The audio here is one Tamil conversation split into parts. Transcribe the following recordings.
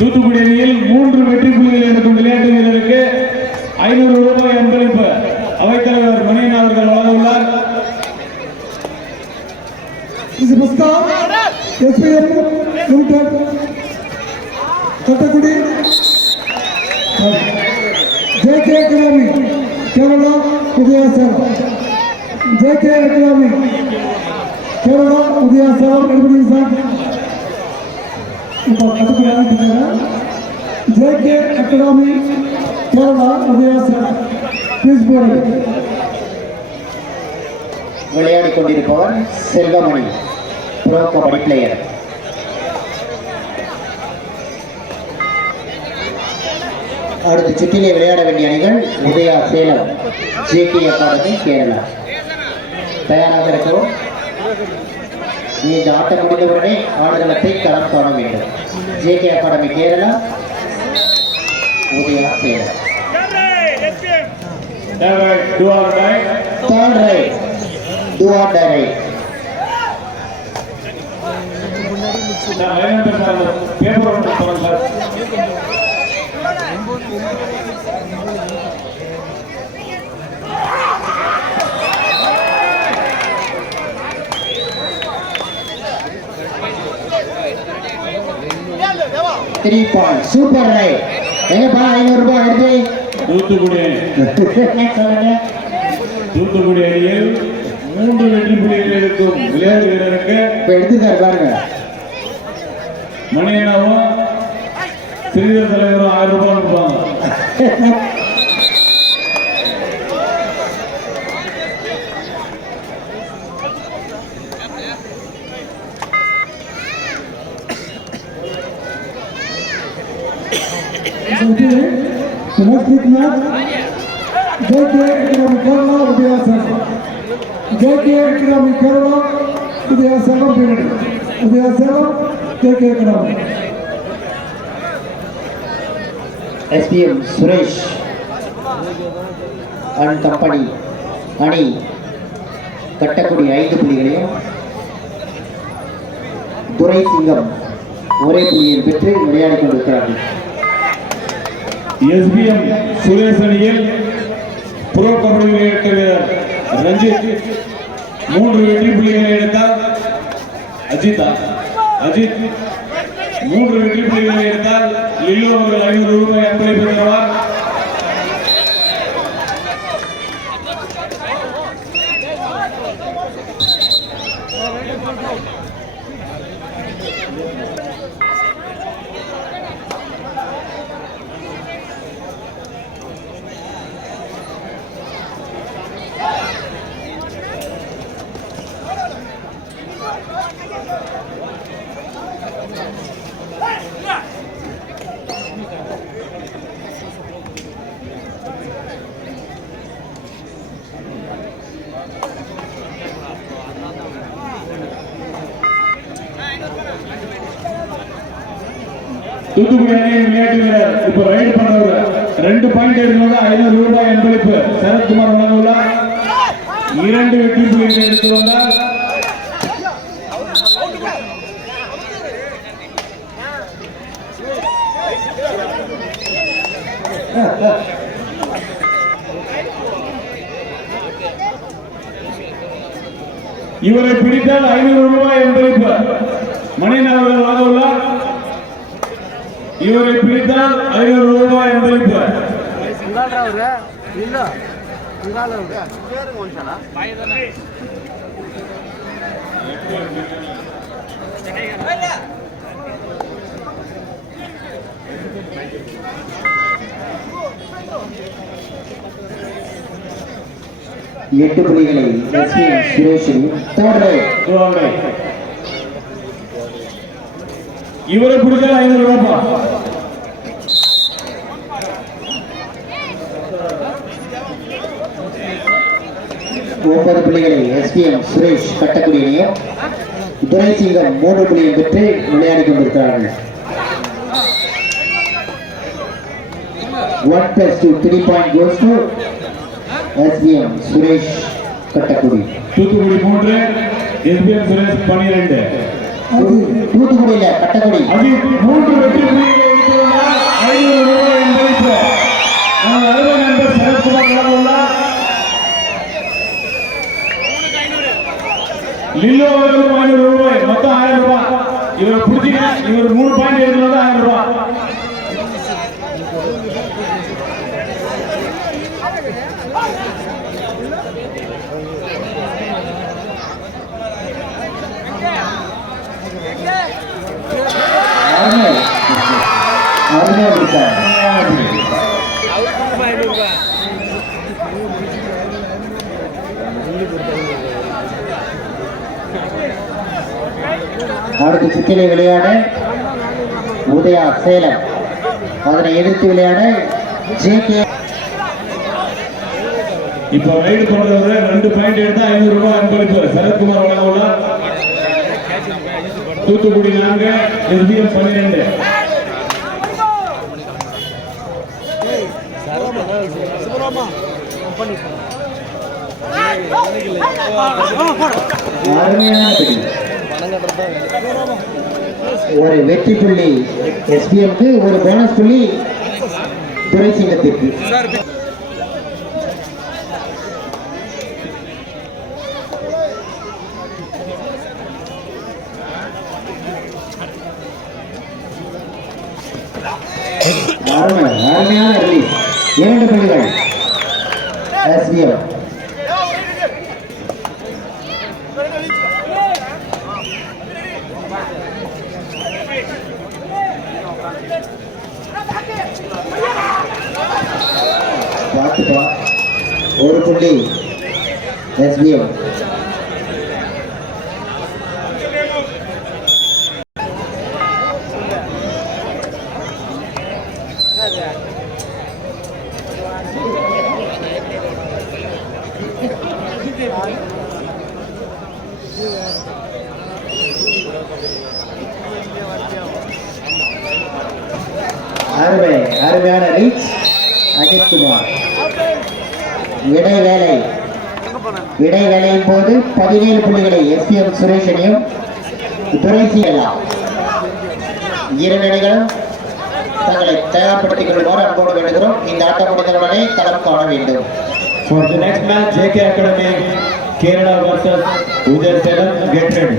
தூத்துக்குடி அணியில் மூன்று வெற்றி புள்ளிகள் இருக்கும் விளையாட்டு வீரருக்கு ஐநூறு ரூபாய் அன்பளிப்பு அவைத்தலைவர் மணியன் அவர்கள் வழங்கவுள்ளார் இது புஸ்தகம் ஜே கே அகாடமி கேரளா உதயாசம் ஜே கே அகாடமி கேரளா உதயாசம் எடுபடி சார் இப்போ கத்துக்கு யாருக்குறாங்க JK Academy, Kerala, Udayasara. Please go ahead. விளையாடிக் கொண்டிருப்பவர் செல்வமணி ப்ரோ கபடி பிளேயர் அடுத்த சுற்றிலே விளையாட வேண்டிய அணிகள் உதயா சேலம் ஜேகே அகாடமி கேரளா தயாராக இருக்கிறோம் இந்த ஆட்டம் முடிந்தவுடனே ஆடுகளத்தை களம் காண வேண்டும். JK academy Kerala. Udaya Salem David, do or die. Third do or die paper three point super right எங்கப்பா ஐநூறு ரூபாய் எடுத்து தூத்துக்குடி. சொல்லுங்க. தூத்துக்குடி அணியில் மூன்று வெற்றி புள்ளிகள் எடுக்கும் விளையாட்டு வீரருக்கு இப்போ எடுத்துக்காரு பாருங்க. மணியனாவும் சிறிதர் தலைவரும் ஆயிரம் ரூபாய் கொடுப்பாங்க The next week match, JK Academy Kerala, Udayasara. JK Academy Kerala, Udayasara, Period. Udayasara, JK Academy. SPM Suresh and company அணி கட்டக்கூடிய ஐந்து புள்ளிகளையும் துரை சிங்கம் ஒரே புள்ளியில் பெற்று விளையாடிக் கொண்டிருக்கிறார்கள் எஸ்பிஎம் சுரேஷ் அணியில் புரோ கபடி விளையாட்டு வீரர் ரஞ்சித் மூன்று வெற்றி புள்ளிகளை எடுத்தார் அஜிதா அஜித் மூன்று வெற்றி புள்ளிகளை எடுத்தால் லில்லோ அவர்கள் ஐநூறு ரூபாய் அன்பளை பெறுவார் தூத்துக்குடி அணியின் விளையாட்டு வீரர் இப்ப ரைடு பண்ணவர் ரெண்டு பாயிண்ட் எடுக்கணும் ஐநூறு ரூபாய் என்பளிப்பு. சரத்குமார் வழங்குள்ளார் இரண்டு வெற்றி புள்ளிகளை எடுத்து வந்தார். இவரை பிடித்தால் ஐநூறு ரூபாய் அன்பளிப்பு மணியன் அவர்கள் உள்ளார் இவரை பிடித்தால் ஐநூறு ரூபாய் என்பளிப்பு எட்டு புலிகளை சுரேஷின் தோடரை இவரை பிடிச்சால் ஐநூறு ரூபாய். ஒன்பது புள்ளிகளை எஸ்பிஎம் சுரேஷ் கட்டக்குடியினையும் துரை சிங்கம் மூன்று புள்ளியும் பெற்று விளையாடிக் கொண்டிருக்கிறார்கள். One plus two three point goes to SPM Suresh Kattakudi Thoothukudi மூன்று எஸ்பிஎம் சுரேஷ் பனிரெண்டு தூத்துக்குடியில கட்டக்குடி அது மூன்று வெற்றி ஐநூறு ரூபாய் என்று அறுபது நண்பர் சரத்குமார் கலந்துள்ளார் லில்லோ ஆயிரம் ரூபாய். இவரை பிடிச்சிங்க இவர் மூணு பாயிண்ட் எடுத்துனாதான் ஆயிரம் ரூபாய். அருமையா இருக்கார் அடுத்த சுற்றிலே விளையாட. உதயா சேலம். அதனை எதிர்த்து விளையாட. J K. இப்போ ரைடு பண்றவரு ரெண்டு பாயிண்ட் எடுத்தா ஐநூறு ரூபாய் அன்பளிப்பு சரத்குமார் வழங்க உள்ளார் தூத்துக்குடி நான்கு எஸ்பிஎம் பன்னிரெண்டு. ஒரு வெற்றி புள்ளி. எஸ்பிஎம்க்கு ஒரு போனஸ் புள்ளி. துரைசிங்கத்திற்கு அருமை அருமையான ரிலீஸ் இரண்டு புள்ளிகள் எஸ்பிஎம் பார்த்துப்பா. ஒரு புள்ளி. எஸ்பிஎம் அருமை அருமையான ரீச் அஜித்குமார். இடைவேளை இடைவேளையின் போது பதினேழு புள்ளிகளை எஸ் எம் சுரேஷனையும் துரைசி எல்லாம் இரண்டு அணிகளும் தங்களை தயார்படுத்திக் கொள்ளுமாறு அன்போடு வேண்டுகிறோம். இந்த ஆட்டம் முடிந்தவுடனே களம் காண வேண்டும். For the next match, JK Academy, Kerala versus Uday Selam, get ready.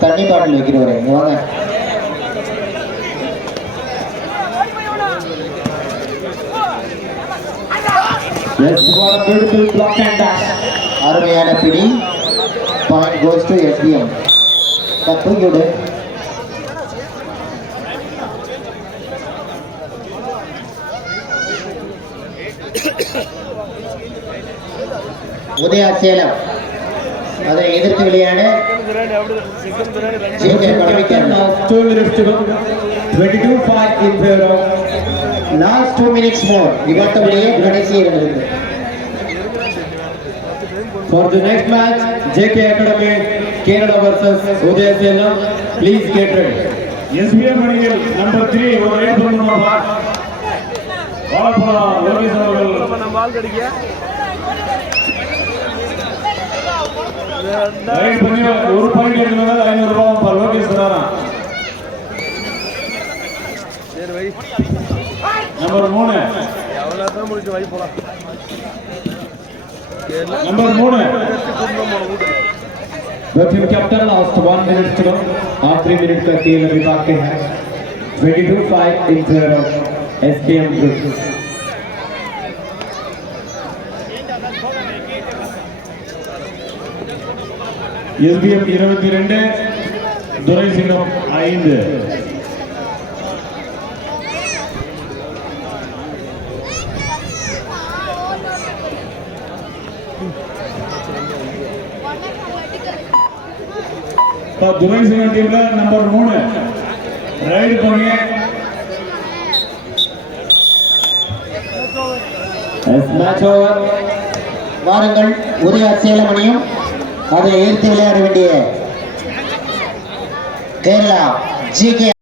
தண்ணி பாடல் வைக்கிறவரே அருமையான பிடி பாயிண்ட் கோஸ் டு எஸ்பிஎம் தூக்கி விடு உதயா சேலம் அதை எதிர்த்து விளையாட J K Palanikaran Now, two minutes to go. Twenty-two five in favor of last two minutes more விகட்டபடியே கடைசி இருந்தது For the next match, JK Academy, Kerala versus Uday Sena. please get ready. SPM அணிகள் நம்பர் த்ரீ ஒரு ரைட் பண்ணுமா வாழப்பழம் லோகேஷ் அவர்கள் ரைட் பண்ணி ஒரு பாயிண்ட் எடுக்கணும் ஐநூறு ரூபாய் லோகேஷ் தரான் நம்பர் மூணு நம்பர் மூணு The team captain lost one minute to go. और three minutes का खेल अभी बाकी है 22 5 in favor of SKM group. SPM இருபத்தி ரெண்டு துரைசிங்கம் ஐந்து இப்போ துரைசிங்கம் டீம்ல நம்பர் மூணு. ரைடு போனீங்க As match வாருங்கள். உதயா சேலமணியும் அதை எதிர்த்து விளையாட வேண்டிய கேரளா ஜி கே